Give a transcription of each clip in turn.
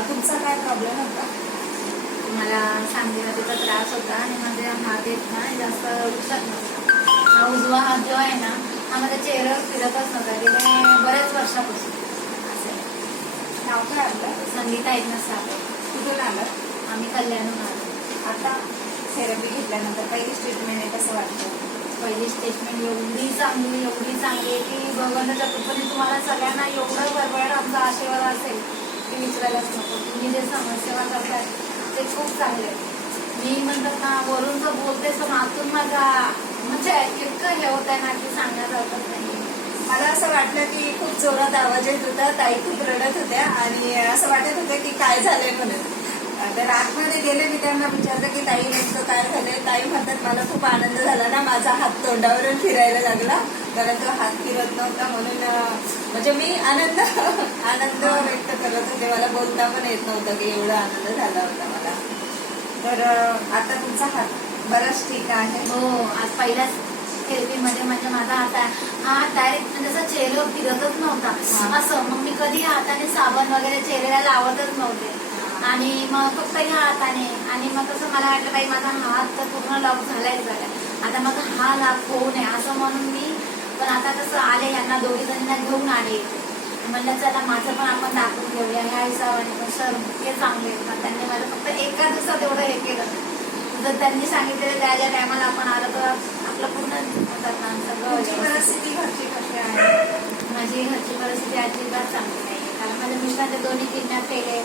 तुमचा काय प्रॉब्लेम होता? मला सांधेवातीचा त्रास होता आणि माझे हात येत ना जास्त उठत नव्हता. हा उजवा हात जो आहे ना हा माझ्या चेहऱ्यावर फिरतच नव्हता गेले बऱ्याच वर्षापासून. असे नाव काय आपलं? संगीता एकनाथ साबळे. कुठून आलं? आम्ही कल्याणहून आलो. आता थेरपी घेतल्यानंतर पहिली ट्रीटमेंट आहे, कसं वाटतं? पहिली स्टेटमेंट एवढी चांगली आहे की भगवंताच्या कृपेने तुम्हाला सगळ्यांना एवढं भरभराट आमचा आशीर्वाद असेल की विचारायलाच नको. तुम्ही जे समाजसेवा करताय ते खूप चांगले आहे. मी म्हणतात ना वरून तर बोलतेच पण आतून माझा म्हणजे इतकं हे होत आहे ना की सांगण्यासारखं नाही. मला असं वाटलं की खूप जोरात आवाज येत होता, ताई खूप रडत होत्या आणि असं वाटत होतं की काय झालंय म्हणून. तर आतमध्ये गेले, मी त्यांना विचारलं की ताई नेमकं काय झालंय. ताई म्हणतात मला खूप आनंद झाला ना, माझा हात तोंडावरून फिरायला लागला कारण तो हात फिरत नव्हता म्हणून म्हणजे मी आनंद व्यक्त करत होते. मला बोलता पण येत नव्हतं की एवढा आनंद झाला होता मला. तर आता तुमचा हात बराच ठीक आहे? हो, आज पहिल्याच थेरपीमध्ये म्हणजे माझा हात डायरेक्ट म्हणजे असं चेहऱ्यावर फिरतच नव्हता असं. मग मी कधी हाताने साबण वगैरे चेहऱ्याला लावतच नव्हते आणि मग फक्त ह्या हाताने. आणि मग कसं मला वाटलं बाई माझा हात तर पूर्ण लॉक झालाय आता माझा हा लॉक होऊ नये असं म्हणून मी पण आता कसं आले यांना दोघी जणींना घेऊन आले. म्हणलं चला माझं पण आपण दाखवून घेऊया ह्या हिशोबाने. पण सर ते चांगले आहेत. त्यांनी मला फक्त एका दिवसात एवढं हे केलं. जर त्यांनी सांगितलेलं त्या टायमाला आपण आलं तर आपलं पूर्ण सगळं. परिस्थिती घरची कशी आहे? माझी घरची परिस्थिती अजिबात चांगली नाही, कारण माझ्या मिस्टरांचे दोन्ही किडनॅप केले.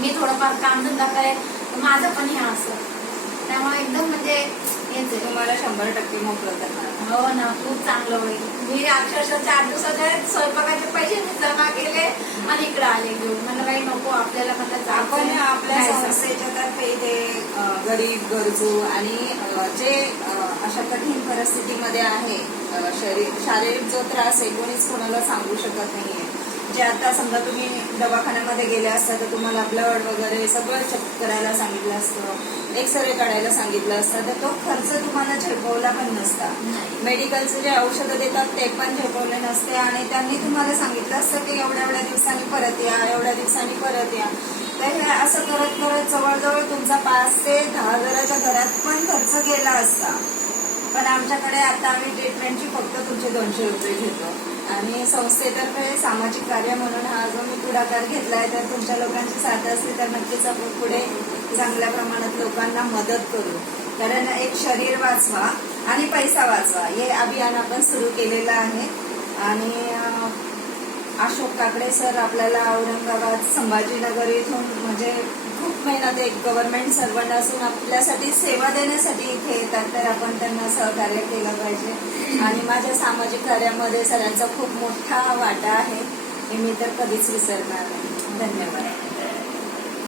मी थोडंफार कामधंदा करेल माझं पण हे असं. त्यामुळे एकदम म्हणजे हेच आहे. तुम्हाला 100% मोकळं करणार. हो ना, खूप चांगलं होईल. मी अक्षरशः 4 दिवसाच्या स्वयंपाकाचे पैसे मी जमा केले आणि इकडे आले घेऊन. मला काही नको आपल्याला म्हटलं आपण आपल्या संस्थेच्या तर्फे ते गरीब गरजू आणि जे अशा कठीण परिस्थितीमध्ये आहे, शारीरिक जो त्रास आहे कोणीच कोणाला सांगू शकत नाहीये. जे आता समजा तुम्ही दवाखान्यामध्ये गेले असता तर तुम्हाला ब्लड वगैरे सगळं चेक करायला सांगितलं असतं, एक्सरे काढायला सांगितलं असतं, तर तो खर्च तुम्हाला झेपवला पण नसता. मेडिकलचे जे औषधं देतात ते पण झेपवले नसते आणि त्यांनी तुम्हाला सांगितलं असतं की एवढ्या दिवसांनी परत या, एवढ्या दिवसांनी परत या. तर हे असं करत करत जवळजवळ तुमचा 5 ते 10 हजाराच्या घरात पण खर्च गेला असता. पण आमच्याकडे आता आम्ही ट्रीटमेंटची फक्त तुमचे 200 रुपये घेतो आणि संस्थेतर्फे सामाजिक कार्य म्हणून हा जो मी पुढाकार घेतलाय, तर तुमच्या लोकांची साथ असते तर नक्कीच आपण पुढे चांगल्या प्रमाणात लोकांना मदत करू. कारण एक शरीर वाचवा आणि पैसा वाचवा हे अभियान आपण सुरू केलेलं आहे. आणि अशोक काकडे सर आपल्याला औरंगाबाद संभाजीनगर इथून म्हणजे खूप मेहनत, एक गव्हर्नमेंट सर्वंट असून आपल्यासाठी सेवा देण्यासाठी इथे येतात, तर आपण त्यांना सहकार्य केलं पाहिजे. आणि माझ्या सामाजिक कार्यामध्ये सरांचा खूप मोठा वाटा आहे, हे मी तर कधीच विसरणार नाही. धन्यवाद.